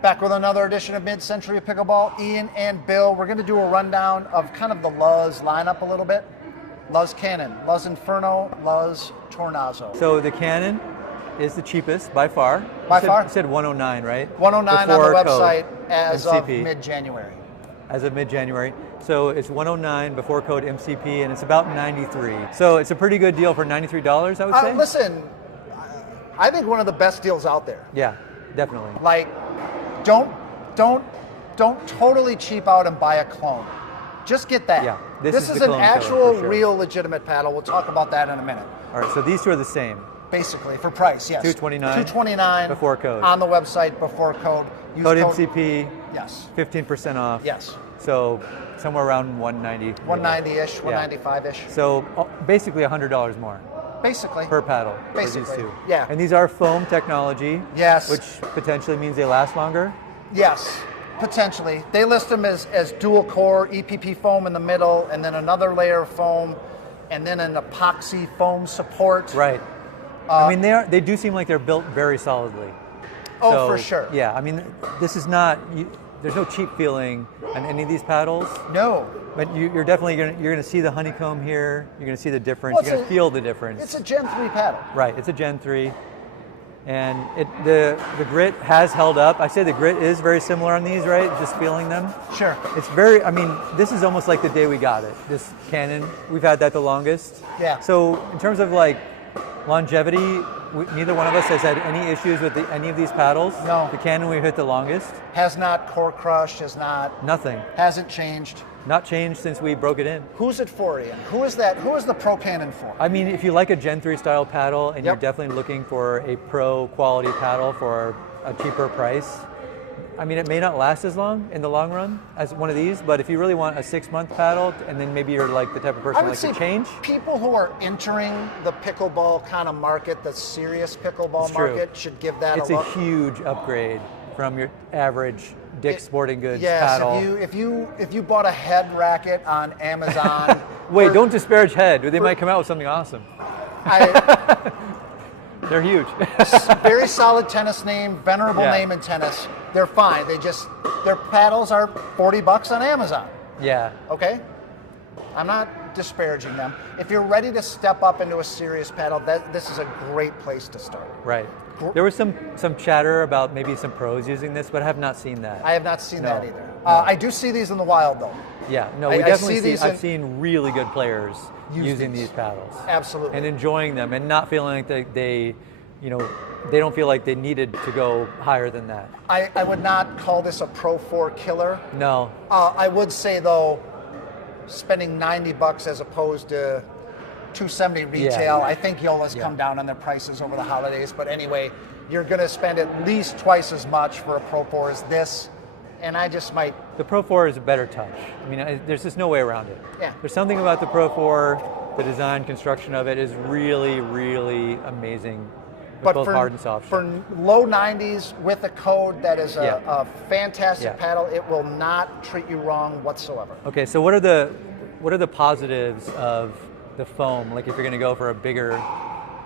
Back with another edition of Mid-Century Pickleball. Ian and Bill, we're going to do a rundown of kind of the LUZZ lineup a little bit. LUZZ Cannon, LUZZ Inferno, LUZZ Tornazo. So the Cannon is the cheapest by far. By far? You said 109, right? 109 Before on the website code as MCP. of mid-January. As of mid-January. So it's 109 before code MCP, and it's about 93. So it's a pretty good deal for $93, I would say. Listen, I think one of the best deals out there. Yeah, definitely. Like, don't totally cheap out and buy a clone. Just get that. Yeah, this is the an clone actual, for sure. real, legitimate paddle. We'll talk about that in a minute. All right, so these two are the same. Basically, for price, yes. $229 before code. On the website before code. Use code MCP. Yes. 15% off. Yes. So somewhere around 190. 190-ish, 195-ish. So basically $100 more. Basically. Per paddle. Basically. For these two. Yeah. And these are foam technology. Yes. Which potentially means they last longer. Yes, potentially. They list them as dual core, EPP foam in the middle, and then another layer of foam, and then an epoxy foam support. Right. I mean, they do seem like they're built very solidly. Oh, so, for sure. Yeah, I mean, this is not, there's no cheap feeling on any of these paddles. No. But you're definitely you're gonna see the honeycomb here. You're gonna see the difference. Well, you're gonna feel the difference. It's a Gen 3 paddle. Right. It's a Gen 3, and the grit has held up. I say the grit is very similar on these, right? Just feeling them. Sure. It's very. I mean, this is almost like the day we got it. This Cannon, we've had that the longest. Yeah. So in terms of like longevity, neither one of us has had any issues with any of these paddles. No. The Cannon we hit the longest. Has not core crushed, has not. Nothing. Hasn't changed. Not changed since we broke it in. Who's it for, Ian? Who is that? Who is the Pro Cannon for? I mean, if you like a Gen 3 style paddle and you're definitely looking for a pro quality paddle for a cheaper price, I mean, it may not last as long in the long run as one of these, but if you really want a 6-month paddle, and then maybe you're like the type of person who likes to change. People who are entering the pickleball kind of market, the serious pickleball market, should give that it's a look. It's a huge upgrade from your average Dick's Sporting Goods yes, paddle. If you bought a head racket on Amazon. Wait, don't disparage Head. They might come out with something awesome. They're huge. Very solid tennis name, venerable name in tennis. They're fine. Their paddles are $40 on Amazon. Yeah. Okay? I'm not disparaging them. If you're ready to step up into a serious paddle, this is a great place to start. Right. There was some chatter about maybe some pros using this, but I have not seen that. I have not seen that either. No. I do see these in the wild, though. Yeah, no, we definitely see. I've seen really good players using these paddles. Absolutely. And enjoying them, and not feeling like they don't feel like they needed to go higher than that. I would not call this a Pro 4 killer. No. I would say though, spending $90 as opposed to $270 retail. I think Yola's come down on their prices over the holidays, but anyway, you're going to spend at least twice as much for a Pro 4 as this, and I just might. The Pro 4 is a better touch. I mean, there's just no way around it. Yeah. There's something about the Pro 4, the design, construction of it is really, really amazing. But both hard and soft. For low 90s with a code that is a fantastic paddle, it will not treat you wrong whatsoever. Okay, so what are the positives of the foam? Like if you're going to go for a bigger,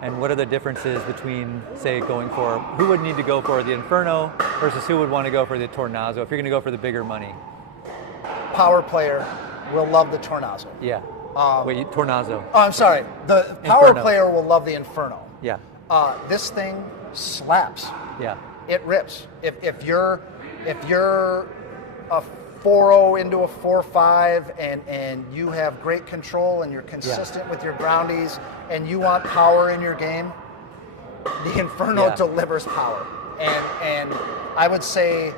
and what are the differences between, say, who would need to go for the Inferno versus who would want to go for the Tornazo if you're going to go for the bigger money? Power player will love the Tornazo. Yeah. Wait, Tornazo. Oh, I'm sorry. The power player will love the Inferno. Yeah. This thing slaps. Yeah. It rips. If you're a 4.0 into a 4.5 and you have great control and you're consistent with your groundies and you want power in your game, the Inferno delivers power. And I would say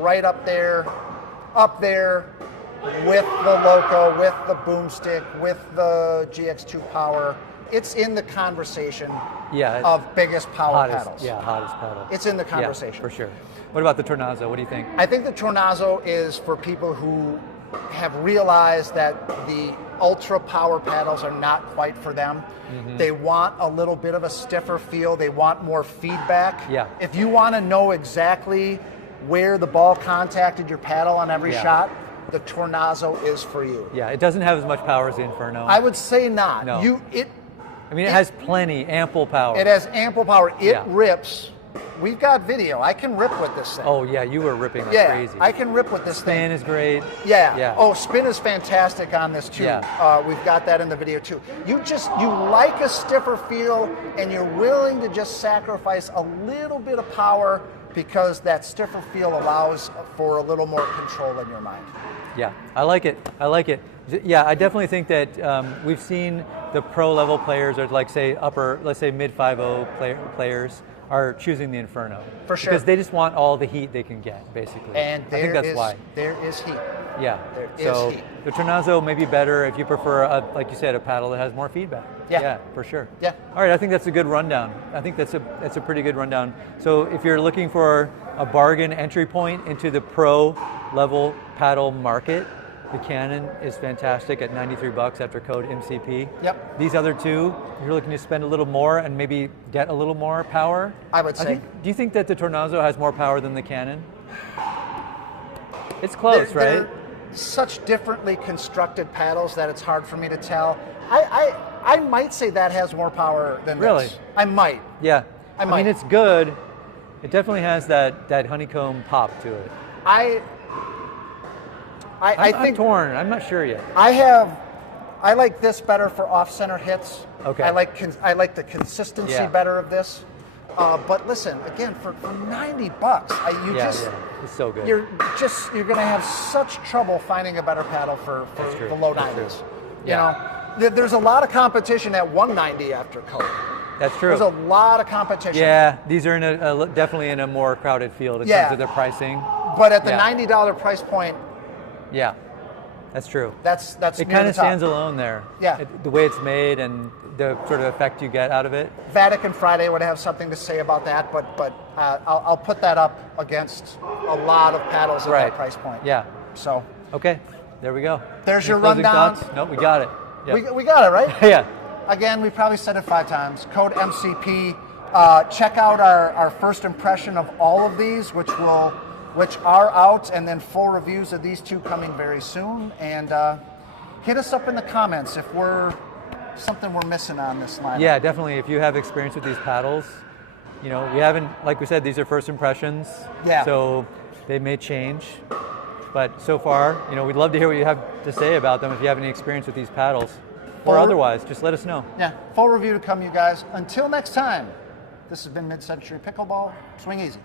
right up there with the Loco, with the Boomstick, with the GX2 Power. It's in the conversation of biggest power paddles. Yeah, hottest paddle. It's in the conversation. Yeah, for sure. What about the Tornazo? What do you think? I think the Tornazo is for people who have realized that the ultra power paddles are not quite for them. Mm-hmm. They want a little bit of a stiffer feel. They want more feedback. Yeah. If you want to know exactly where the ball contacted your paddle on every shot, the Tornazo is for you. Yeah, it doesn't have as much power as the Inferno. I would say not. No. It has ample power. It has ample power. It rips we've got video. I can rip with this thing. Oh yeah, you were ripping like crazy. I can rip with this thing. Spin is great. Yeah. Oh, spin is fantastic on this too. Yeah. We've got that in the video too. You like a stiffer feel, and you're willing to just sacrifice a little bit of power because that stiffer feel allows for a little more control in your mind. Yeah, I like it. I like it. Yeah, I definitely think that we've seen the pro level players, or like say let's say mid 5.0 players, are choosing the Inferno. For sure. Because they just want all the heat they can get, basically. And I think that's why. There is heat. Yeah. There so is heat. The Tornazo may be better if you prefer, like you said, a paddle that has more feedback. Yeah. For sure. Yeah. All right, I think that's a good rundown. I think that's a pretty good rundown. So if you're looking for a bargain entry point into the pro level paddle market, the Canon is fantastic at $93 after code MCP. Yep. These other two, you're looking to spend a little more and maybe get a little more power. I would say. Do you think that the Tornazo has more power than the Canon? It's close, right? They're such differently constructed paddles that it's hard for me to tell. I might say that has more power than Really? this. I might. Yeah. I might. mean, it's good. It definitely has that honeycomb pop to it. I'm torn. I'm not sure yet. I like this better for off-center hits. Okay. I like the consistency better of this. But listen, again, for $90, it's so good. You're going to have such trouble finding a better paddle for the low 90s. You know, there's a lot of competition at $190 after code. That's true. There's a lot of competition. Yeah, these are definitely in a more crowded field in terms of their pricing. But at the $90 price point, yeah, that's true. That's it kind of stands alone there. Yeah, the way it's made and the sort of effect you get out of it. Vatican Friday would have something to say about that, but I'll put that up against a lot of paddles at that price point. Yeah. So okay, there we go. There's Any your closing rundown. Thoughts? Nope, we got it. Yep. We got it, right? Yeah. Again, we probably said it 5 times. Code MCP. Check out our first impression of all of these, which are out, and then full reviews of these two coming very soon. And hit us up in the comments if something we're missing on this line. Yeah, definitely. If you have experience with these paddles, we haven't, like we said, these are first impressions. Yeah. So they may change. But so far, we'd love to hear what you have to say about them if you have any experience with these paddles. Or otherwise, just let us know. Yeah, full review to come, you guys. Until next time, this has been Mid-Century Pickleball. Swing easy.